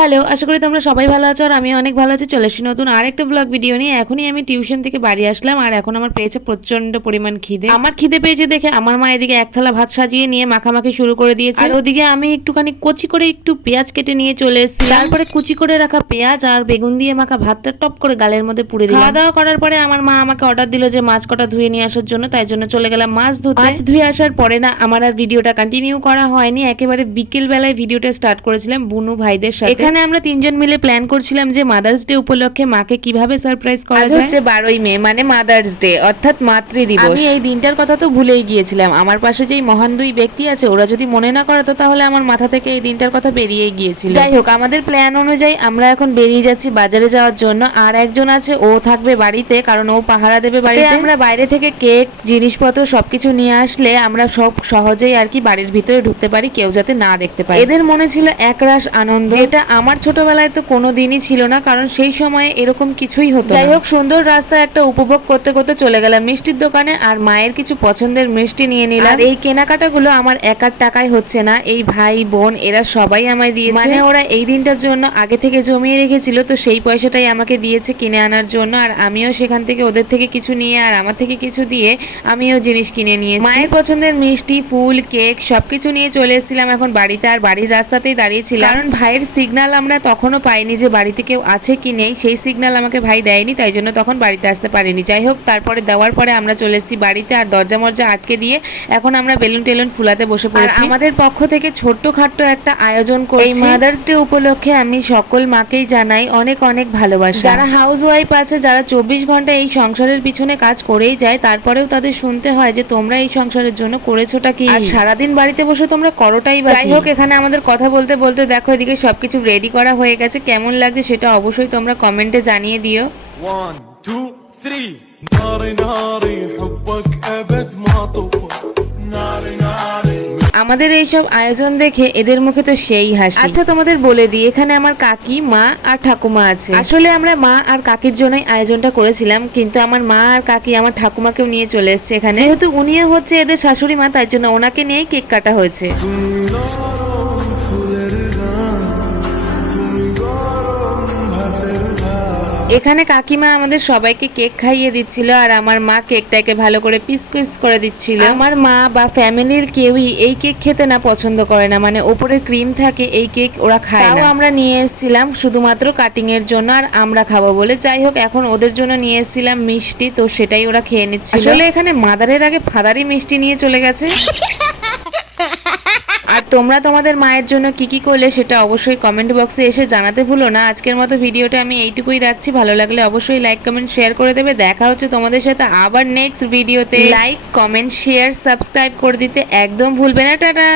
Hello, আশা করি তোমরা সবাই ভালো আছো আর আমি অনেক ভালো আছি। চলে এসেছি নতুন আরেকটা ব্লগ ভিডিও নিয়ে। এখনই আমি টিউশন থেকে বাড়ি আসলাম আর এখন আমার পেয়েছে প্রচন্ড পরিমাণ খিদে। আমার খিদে পেয়েছে দেখে আমার মা এদিকে এক থালা ভাত সাজিয়ে নিয়ে মাখামাখি শুরু করে দিয়েছে, আর ওদিকে আমি একটুখানি কচি করে একটু পেঁয়াজ কেটে নিয়ে চলে এসেছি। তারপরে কুচি করে রাখা পেঁয়াজ আর বেগুন দিয়ে মাখা ভাতটা টপ করে গালের মধ্যে পুড়ে দিলাম। খাওয়া দাওয়া করার পরে আমার মা আমাকে অর্ডার দিল যে মাছ কটা ধুয়ে নিয়ে আসার জন্য, তাই জন্য চলে গেলাম মাছ ধুতে। মাছ ধুয়ে আসার পরে না আমার আর ভিডিওটা কন্টিনিউ করা হয়নি, একেবারে বিকেল বেলায় ভিডিওটা স্টার্ট করেছিলাম বুনু ভাইদের সাথে। এখানে আমরা তিনজন মিলে প্ল্যান করছিলাম যে মাদার্স ডে উপলক্ষে মাকে কিভাবে সারপ্রাইজ করা যায়। হচ্ছে 12ই মে মানে মাদার্স ডে অর্থাৎ মাতৃ দিবস। আমি এই দিনটার কথা তো ভুলেই গিয়েছিলাম। আমার পাশে যেই মহান দুই ব্যক্তি আছে ওরা যদি মনে না করাতো তাহলে আমার মাথা থেকে এই দিনটার কথা বেরিয়েই গিয়েছিল। যাই হোক, আমাদের প্ল্যান অনুযায়ী আমরা এখন বেরিয়ে যাচ্ছি বাজারে যাওয়ার জন্য। আর একজন আছে, ও থাকবে বাড়িতে, কারণ ও পাহারা দেবে বাড়িতে। আমরা বাইরে থেকে কেক জিনিসপত্র সবকিছু নিয়ে আসলে আমরা সব সহজেই আর কি বাড়ির ভিতরে ঢুকতে পারি, কেউ যাতে না দেখতে পায়। এদের মনে ছিল একরাশ আনন্দ, যেটা আমার ছোটবেলায় তো কোনো দিনই ছিল না, কারণ সেই সময়ে এরকম কিছুই হতো। যাই হোক, সুন্দর রাস্তায় একটা উপভোগ করতে করতে চলে গেলাম মিষ্টির দোকানে আর মায়ের কিছু পছন্দের মিষ্টি নিয়ে নিলাম। আর এই কেনাকাটাগুলো আমার একার টাকায় হচ্ছে না, এই ভাই বোন এরা সবাই আমায় দিয়েছে। মানে ওরা এই দিনটার জন্য আগে থেকে জমিয়ে রেখেছিল, তো সেই পয়সাটাই আমাকে দিয়েছে কিনে আনার জন্য। আর আমিও সেখান থেকে ওদের থেকে কিছু নিয়ে আর আমার থেকে কিছু দিয়ে আমিও জিনিস কিনে নিয়েছি। মায়ের পছন্দের মিষ্টি, ফুল, কেক সবকিছু নিয়ে চলে এসেছিলাম এখন বাড়িতে। আর বাড়ির রাস্তাতেই দাঁড়িয়েছিলাম, কারণ ভাইয়ের সিগন্যাল আমরা তখনও পাইনি যে বাড়িতে কেউ আছে কি নেই। সেই সিগন্যাল আমাকে ভাই দেয়নি, তাই জন্য তখন বাড়িতে আসতে পারিনি। যাই হোক, তারপরে দেওয়ার পরে আমরা চলে এসেছি বাড়িতে আর দরজা মরজা আটকে দিয়ে এখন আমরা বেলুন টেলুন ফুলাতে বসে পড়েছি। আমাদের পক্ষ থেকে ছোট্ট খাট্ট একটা আয়োজন করছি। এই মাদার্স ডে উপলক্ষে আমি সকল মাকেই জানাই অনেক অনেক ভালোবাসা। যারা হাউস ওয়াইফ আছে, যারা 24 ঘন্টা এই সংসারের পিছনে কাজ করেই যায়, তারপরেও তাদের শুনতে হয় যে তোমরা এই সংসারের জন্য করেছোটা কি, আর সারাদিন বাড়িতে বসে তোমরা করোটাই বা। যাই হোক, এখানে আমাদের কথা বলতে বলতে দেখো এদিকে সবকিছু রেডি করা হয়ে গেছে। কেমন লাগছে সেটা অবশ্যই তোমরা কমেন্টে জানিয়ে দিও। 1 2 3 ناري ناري حبك ابد ما طفى ناري ناري। আমাদের এইসব আয়োজন দেখে এদের মুখে তো সেই হাসি। আচ্ছা, তোমাদের বলে দিই, এখানে আমার কাকি, মা আর ঠাকুমা আছে। আসলে আমরা মা আর কাকির জন্যই আয়োজনটা করেছিলাম, কিন্তু আমার মা আর কাকি আমার ঠাকুমাকেও নিয়ে চলে এসছে এখানে। যেহেতু উনিও হচ্ছে এদের শাশুড়ি মা, তাই জন্য ওনাকে নিয়েই কেক কাটা হয়েছে। এখানে কাকিমা আমাদের সবাইকে কেক খাইয়ে দিচ্ছিল আর আমার মা কেকটাকে ভালো করে পিস পিস করে দিচ্ছিল। আমার মা বা ফ্যামিলির কেউই এই কেক খেতে না পছন্দ করে না, মানে ওপরে ক্রিম থাকে এই কেক ওরা খায় না। আমরা নিয়ে এসেছিলাম শুধুমাত্র কাটিং এর জন্য আর আমরা খাবো বলে। যাই হোক, এখন ওদের জন্য নিয়ে এসেছিলাম মিষ্টি, তো সেটাই ওরা খেয়ে নিচ্ছিল। আসলে এখানে মাদারের আগে ফাদারই মিষ্টি নিয়ে চলে গেছে। আর তোমরা তোমাদের মায়ের জন্য কি কি করলে সেটা অবশ্যই কমেন্ট বক্সে এসে জানাতে ভুলো না। আজকের মতো ভিডিওটা আমি এইটুকুই রাখছি। ভালো লাগলে অবশ্যই লাইক কমেন্ট শেয়ার করে দেবে। দেখা হচ্ছে তোমাদের সাথে আবার নেক্সট ভিডিওতে। লাইক কমেন্ট শেয়ার সাবস্ক্রাইব করে দিতে একদম ভুলবে না। টাটা।